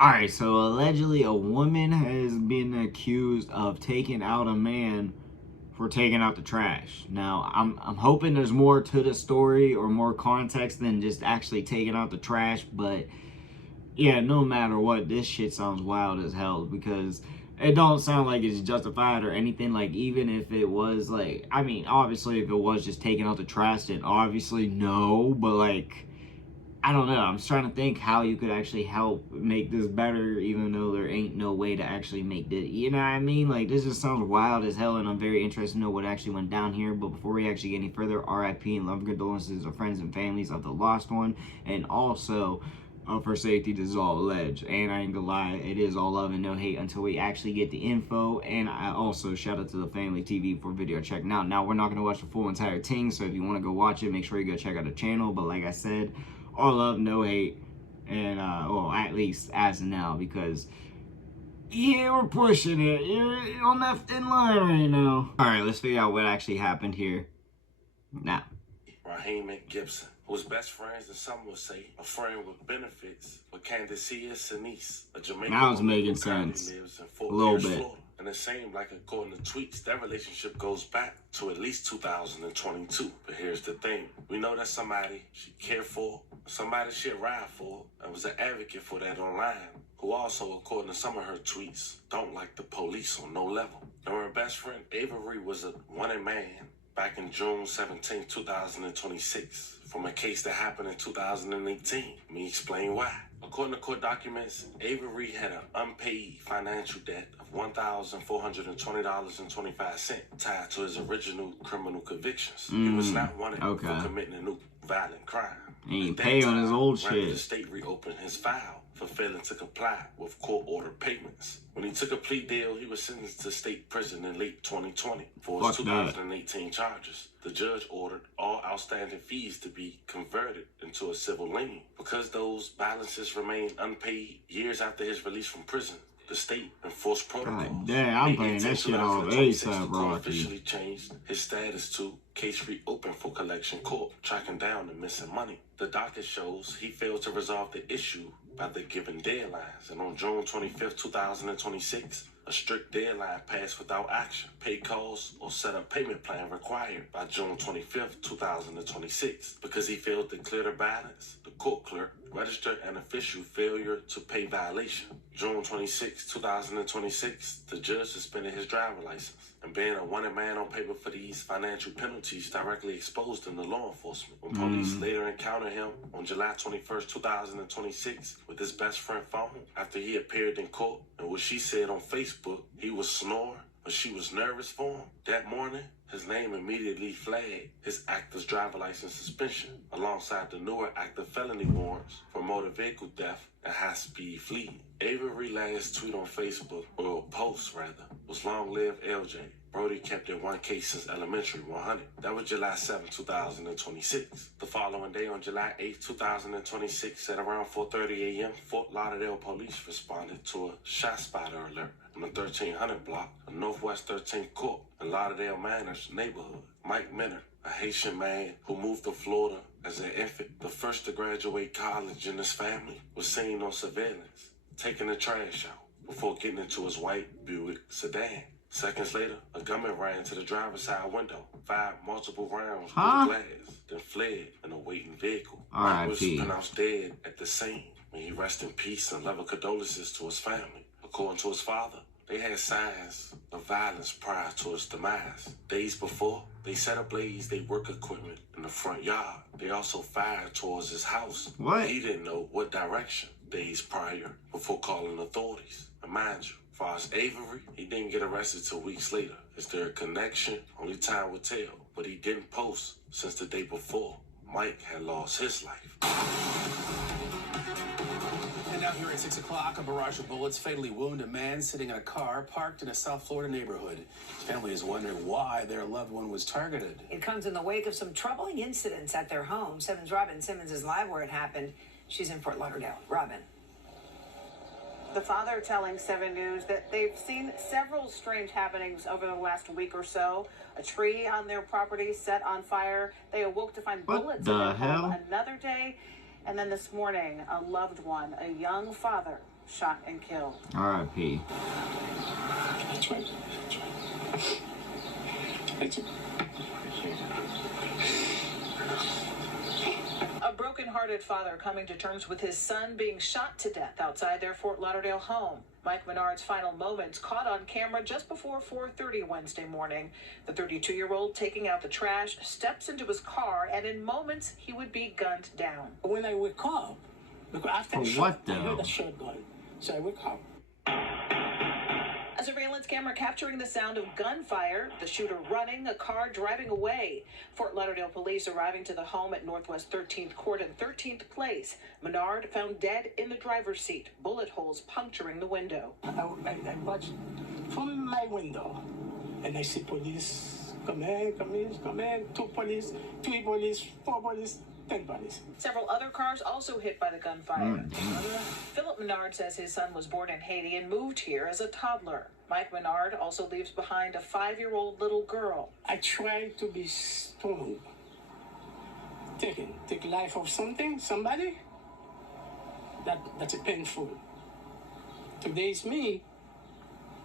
Alright, so allegedly a woman has been accused of taking out a man for taking out the trash. Now, I'm hoping there's more to the story or more context than just actually taking out the trash, but yeah, no matter what, this shit sounds wild as hell because it don't sound like it's justified or anything. Like, even if it was like, I mean, obviously if it was just taking out the trash, then obviously no, but like, I don't know. I'm just trying to think how you could actually help make this better, even though there ain't no way to actually make this. You know what I mean? Like, this just sounds wild as hell, and I'm very interested to know what actually went down here. But before we actually get any further, RIP and love and condolences to friends and families of the lost one, and also for safety, this is all alleged. And I ain't gonna lie, it is all love and no hate until we actually get the info. And I also shout out to the Family TV for video checking out. Now, we're not gonna watch the full entire thing, so if you want to go watch it, make sure you go check out the channel. But like I said, all love, no hate, and well, at least as of now, because yeah, we're pushing it. You're on that thin line right now. All right, let's figure out what actually happened here now. Raheem Gibson, whose best friends, and some would say a friend with benefits, with Candacia Sinise, a Jamaican now it's making who sense lives in a Fort little Pierce, bit. Florida. And it seemed like, according to tweets, that relationship goes back to at least 2022. But here's the thing. We know that somebody she cared for, somebody she ride for, and was an advocate for that online, who also, according to some of her tweets, don't like the police on no level. And her best friend, Avery, was a wanted man back in June 17, 2026, from a case that happened in 2018. Let me explain why. According to court documents, Avery had an unpaid financial debt of $1,420.25 tied to his original criminal convictions. He was not wanted for committing a new violent crime. He ain't pay on his old shit. The state reopened his file for failing to comply with court-ordered payments. When he took a plea deal, he was sentenced to state prison in late 2020 for his 2018 charges. The judge ordered all outstanding fees to be converted into a civil lien. Because those balances remained unpaid years after his release from prison, the state enforced protocols. God damn, I'm paying that shit off ASAP, bro. Officially changed his status to case reopened for collection court, tracking down the missing money. The docket shows he failed to resolve the issue by the given deadlines, and on June 25th, 2026, a strict deadline passed without action. Pay calls or set up payment plan required by June 25th, 2026. Because he failed to clear the balance, the court clerk registered an official failure to pay violation. June 26, 2026, the judge suspended his driver license. And being a wanted man on paper for these financial penalties directly exposed him to law enforcement. When police later encountered him on July 21st, 2026 with his best friend phone after he appeared in court, and what she said on Facebook, he was snoring, but she was nervous for him. That morning, his name immediately flagged his active driver license suspension alongside the newer active felony warrants for motor vehicle theft and high-speed fleeing. Avery's last tweet on Facebook, or post rather, was "Long live LJ. Brody kept it 1K since elementary 100. That was July 7, 2026. The following day, on July 8, 2026, at around 4:30 a.m., Fort Lauderdale police responded to a shot spotter alert on the 1300 block of Northwest 13th Court in Lauderdale Manors neighborhood. Mike Minner, a Haitian man who moved to Florida as an infant, the first to graduate college in his family, was seen on surveillance taking the trash out before getting into his white Buick sedan. Seconds later, a gunman ran to the driver's side window, fired multiple rounds through the glass, then fled in a waiting vehicle. Mike was pronounced dead at the scene. May he rest in peace and level condolences to his family. According to his father, they had signs of violence prior to his demise. Days before, they set ablaze their work equipment in the front yard. They also fired towards his house. He didn't know what direction days prior before calling authorities. And mind you, as far as Avery, he didn't get arrested till weeks later. Is there a connection? Only time will tell. But he didn't post since the day before Mike had lost his life. And now here at 6 o'clock, a barrage of bullets fatally wound a man sitting in a car parked in a South Florida neighborhood. His family is wondering why their loved one was targeted. It comes in the wake of some troubling incidents at their home. 7's Robin Simmons is live where it happened. She's in Fort Lauderdale. Robin. The father telling 7 News that they've seen several strange happenings over the last week or so. A tree on their property set on fire. They awoke to find bullets in their home another day. And then this morning, a loved one, a young father, shot and killed. R.I.P. That's right. That's it. A broken-hearted father coming to terms with his son being shot to death outside their Fort Lauderdale home. Mike Menard's final moments caught on camera just before 4:30 Wednesday morning. The 32-year-old taking out the trash steps into his car, and in moments he would be gunned down. When I wake up, because after For the shot, what, I heard though? a shotgun. So I wake up. A surveillance camera capturing the sound of gunfire, the shooter running, a car driving away. Fort Lauderdale police arriving to the home at Northwest 13th Court and 13th Place. Menard found dead in the driver's seat, bullet holes puncturing the window. I watch from my window, and I see police come in. 2 police, 3 police, 4 police, 10 police. Several other cars also hit by the gunfire. Philip Menard says his son was born in Haiti and moved here as a toddler. Mike Menard also leaves behind a 5-year-old little girl. I try to be strong. Take life of somebody. That's painful. Today is me.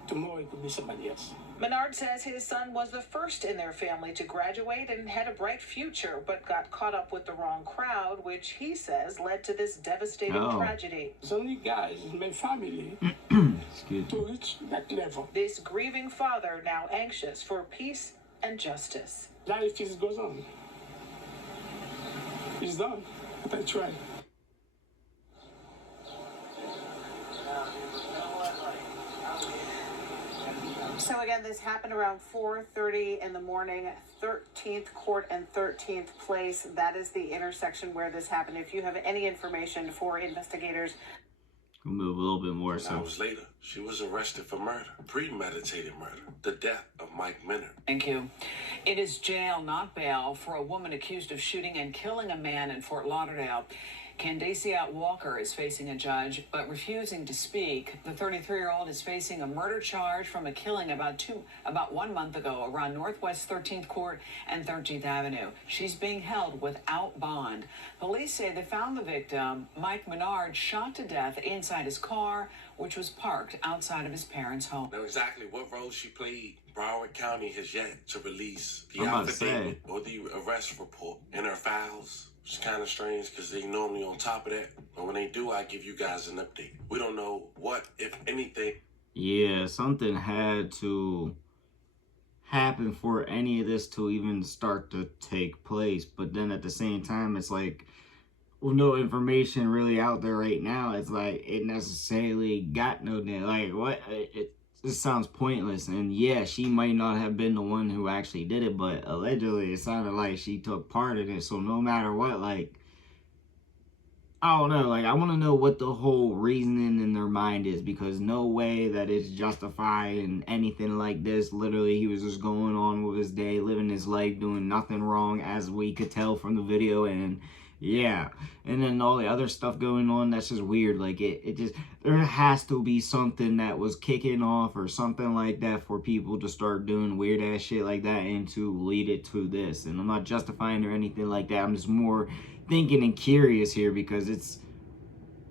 Tomorrow it could be somebody else. Menard says his son was the first in their family to graduate and had a bright future, but got caught up with the wrong crowd, which he says led to this devastating tragedy. It's only guys in my family Excuse to me. reach that level. This grieving father now anxious for peace and justice. Life goes on. It's done. But I try. So again, this happened around 4:30 in the morning, 13th Court and 13th Place. That is the intersection where this happened. If you have any information for investigators. We'll move a little bit more. So Hours later, she was arrested for murder, premeditated murder, the death of Mike Menard. Thank you. It is jail, not bail, for a woman accused of shooting and killing a man in Fort Lauderdale. Candacia Walker is facing a judge, but refusing to speak. The 33-year-old is facing a murder charge from a killing about 1 month ago around Northwest 13th Court and 13th Avenue. She's being held without bond. Police say they found the victim, Mike Menard, shot to death inside his car, which was parked outside of his parents' home. Now, exactly what role she played, Broward County has yet to release the I'm about to say. affidavit or the arrest report in her files. It's kind of strange because they normally on top of that. But when they do, I give you guys an update. We don't know what, if anything. yeah, something had to happen for any of this to even start to take place. But then at the same time, it's like, with no information really out there right now, it's like it necessarily got no, like, what? It just sounds pointless. And yeah, she might not have been the one who actually did it, but allegedly it sounded like she took part in it. So no matter what, like, I don't know, like, I want to know what the whole reasoning in their mind is, because no way that it's justifying anything like this. Literally, he was just going on with his day, living his life, doing nothing wrong, as we could tell from the video. And yeah, and then all the other stuff going on, that's just weird. Like, it just, there has to be something that was kicking off or something like that for people to start doing weird ass shit like that and to lead it to this. And I'm not justifying or anything like that. I'm just more thinking and curious here, because it's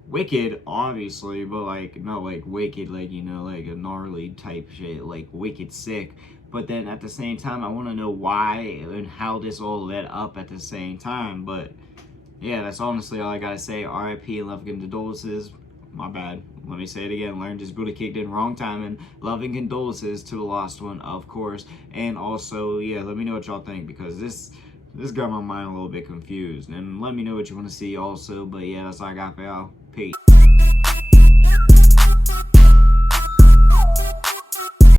wicked, obviously, but like, not like wicked, like, you know, like a gnarly type shit, like wicked sick. But then at the same time, I want to know why and how this all led up at the same time. But yeah, that's honestly all I gotta say. R.I.P. and loving condolences. My bad. Let me say it again. Learned his booty kicked in wrong time, and loving condolences to the lost one, of course. And also, yeah, let me know what y'all think, because this got my mind a little bit confused. And let me know what you want to see also. But yeah, that's all I got for y'all. Peace.